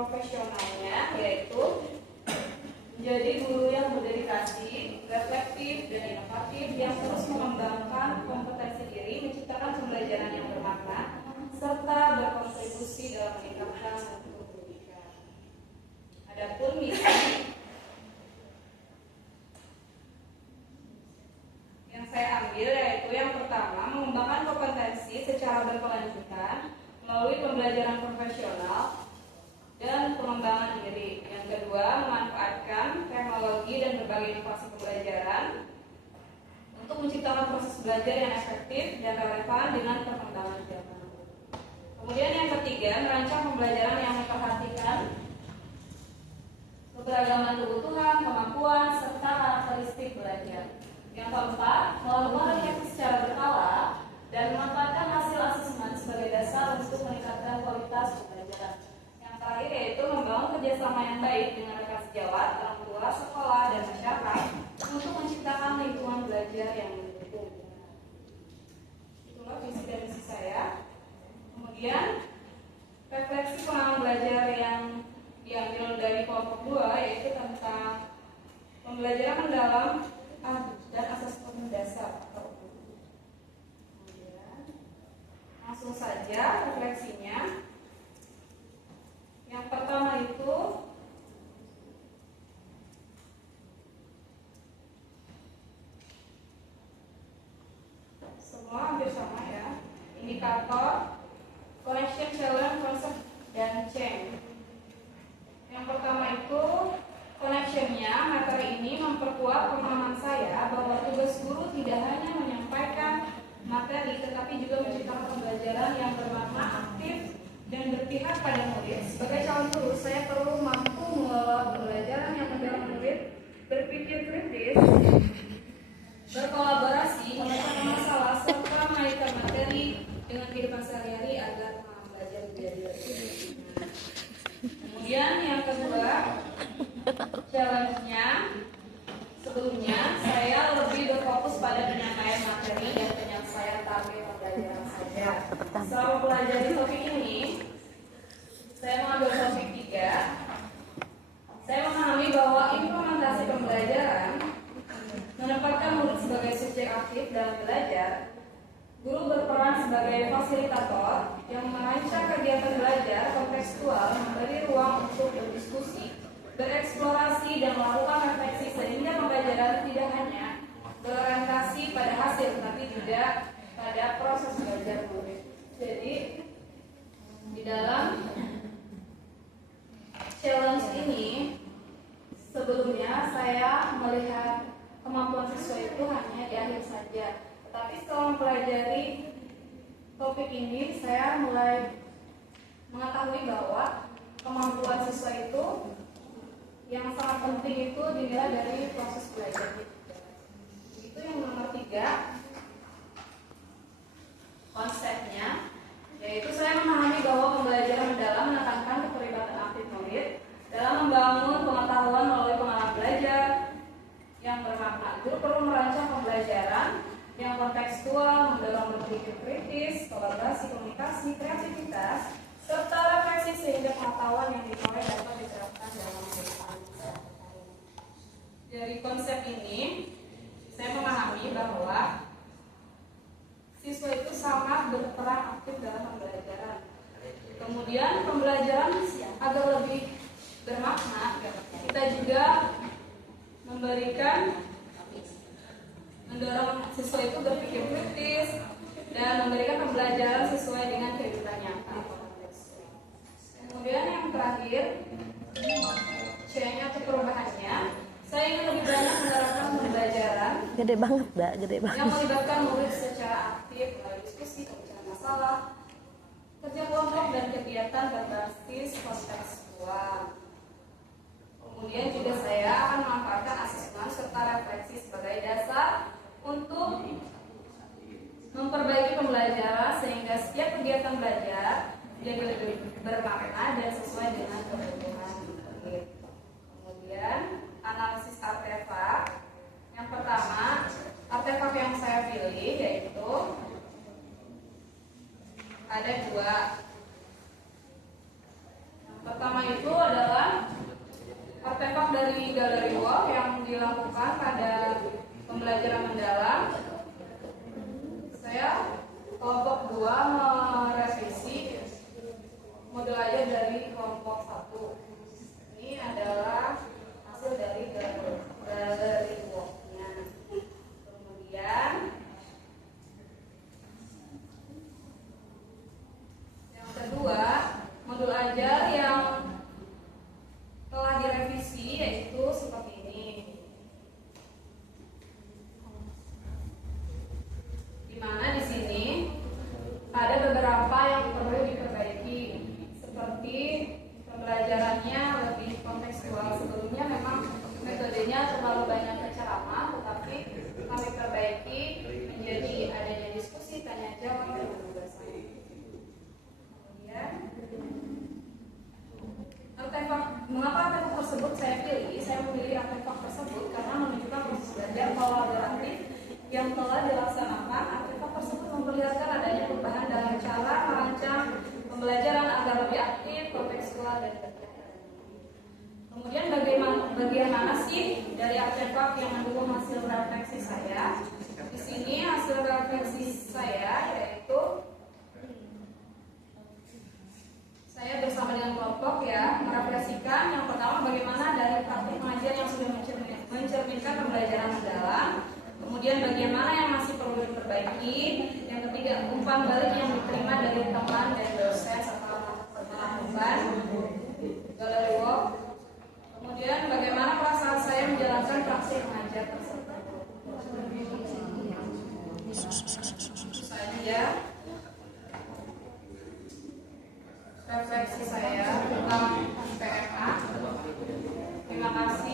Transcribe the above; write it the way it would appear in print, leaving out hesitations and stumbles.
profesionalnya, yaitu menjadi guru yang berdedikasi, reflektif, dan inovatif yang terus mengembangkan kompetensi diri, menciptakan pembelajaran yang bermakna, serta berkontribusi dalam meningkatkan mutu pendidikan. Adapun misi yang saya ambil yaitu yang pertama, mengembangkan kompetensi secara berkelanjutan melalui pembelajaran profesional dan pengembangan diri. Yang kedua, memanfaatkan teknologi dan berbagai inovasi pembelajaran untuk menciptakan proses belajar yang efektif dan relevan dengan perkembangan zaman. Kemudian yang ketiga, merancang pembelajaran yang memperhatikan keberagaman kebutuhan, kemampuan, serta karakteristik belajar. Yang keempat, melakukan refleksi secara berkala dan memanfaatkan hasil asesmen sebagai dasar untuk meningkatkan kualitas pembelajaran. Yang terakhir yaitu membangun kerjasama yang baik dengan rekan sejawat, orang tua, sekolah, dan masyarakat untuk menciptakan lingkungan belajar yang mendukung. Itulah visi dan misi saya. Kemudian refleksi pengalaman belajar yang diambil dari kelompok 2 yaitu tentang pembelajaran mendalam dan asesmen dasar. Kemudian langsung saja refleksinya. Yang pertama itu semua hampir sama ya. Indikator, connection, challenge, concept, dan change. Yang pertama itu connectionnya, materi ini memperkuat pemahaman saya bahwa tugas guru tidak hanya menyampaikan materi, tetapi juga menciptakan pembelajaran yang bermakna, aktif, dan berpihak pada murid. Sebagai calon guru, saya perlu mampu mengelola pembelajaran yang mendorong murid berpikir kritis, berkolaborasi, memecahkan masalah, serta mengaitkan materi dengan kehidupan sehari-hari agar pengalaman belajar menjadi lebih. Kemudian yang kedua, challenge-nya, sebelumnya saya lebih berfokus pada penyampaian materi dan penyelesaian target pembelajaran saya. Setelah mempelajari topik ini, saya mengambil topik 3. Saya memahami bahwa implementasi pembelajaran menempatkan murid sebagai subjek aktif dalam belajar. Guru berperan sebagai fasilitator yang merancang kegiatan belajar kontekstual, memberi ruang untuk berdiskusi, bereksplorasi, dan melakukan refleksi sehingga pembelajaran tidak hanya berorientasi pada hasil, tetapi juga pada proses belajar murid. Jadi di dalam challenge ini sebelumnya saya melihat kemampuan siswa itu hanya di akhir saja. Tetapi setelah mempelajari topik ini, saya mulai mengetahui bahwa kemampuan siswa itu yang sangat penting itu dinilai dari proses belajar. Itu yang nomor 3, konsepnya, yaitu saya memahami bahwa pembelajaran mendalam menekankan keterlibatan aktif murid dalam membangun pengetahuan melalui pengalaman belajar yang bermakna. Guru perlu merancang pembelajaran yang kontekstual, mendorong berpikir kritis, kolaborasi, komunikasi, kreativitas, serta refleksi sehingga pengetahuan yang diperoleh dapat diterapkan dalam kehidupan sehari-hari. Dari konsep ini, saya memahami bahwa siswa itu sangat berperan aktif dalam pembelajaran. Kemudian pembelajaran agar lebih bermakna, kita juga mendorong siswa itu berpikir kritis dan memberikan pembelajaran sesuai dengan kehidupan nyata. Kemudian yang terakhir, change atau perubahannya, saya ingin lebih banyak menerapkan pembelajaran gede banget, yang melibatkan murid secara aktif melalui diskusi, pemecahan masalah, kerja kelompok, dan kegiatan berbasis kontekstual. Kemudian juga saya akan memanfaatkan asesmen serta refleksi sebagai dasar untuk memperbaiki pembelajaran sehingga setiap kegiatan belajar jadi lebih bermakna dan sesuai dengan kebutuhan murid. Kemudian analisis artefak. Yang pertama, artefak yang saya pilih yaitu ada 2. Yang Pertama itu adalah artefak dari Gallery Walk yang dilakukan pada pembelajaran mendalam. Saya kelompok 2 merevisi modul aja dari kelompok 1. Ini adalah hasil dari Gallery Walk-nya. Kemudian yang kedua, modul ajar yang telah direvisi yaitu seperti ini. Di mana di sini ada beberapa yang perlu diperbaiki, seperti pembelajarannya lebih kontekstual. Sebelumnya memang metodenya terlalu banyak ceramah, tetapi kami perbaiki menjadi adanya diskusi, tanya jawab, dan penugasan. Kemudian artefak, mengapa artefak tersebut saya pilih? Saya memilih artefak tersebut karena menunjukkan proses belajar kolaboratif yang telah dilaksanakan. Artefak tersebut memperlihatkan adanya perubahan dalam cara merancang pembelajaran agar lebih aktif, kontekstual, dan berkelanjutan. Kemudian bagian mana sih dari artefak yang mendukung hasil refleksi saya? Di sini hasil refleksi saya yaitu saya bersama dengan kelompok ya merefleksikan yang pertama bagaimana dari praktik mengajar yang sudah mencerminkan pembelajaran mendalam, kemudian bagaimana yang masih perlu diperbaiki, yang ketiga umpan balik yang diterima dari teman dan dosen setelah melakukan Gallery Walk, kemudian bagaimana perasaan saya menjalankan praktik mengajar tersebut. Saja refleksi saya tentang PMA. Terima kasih.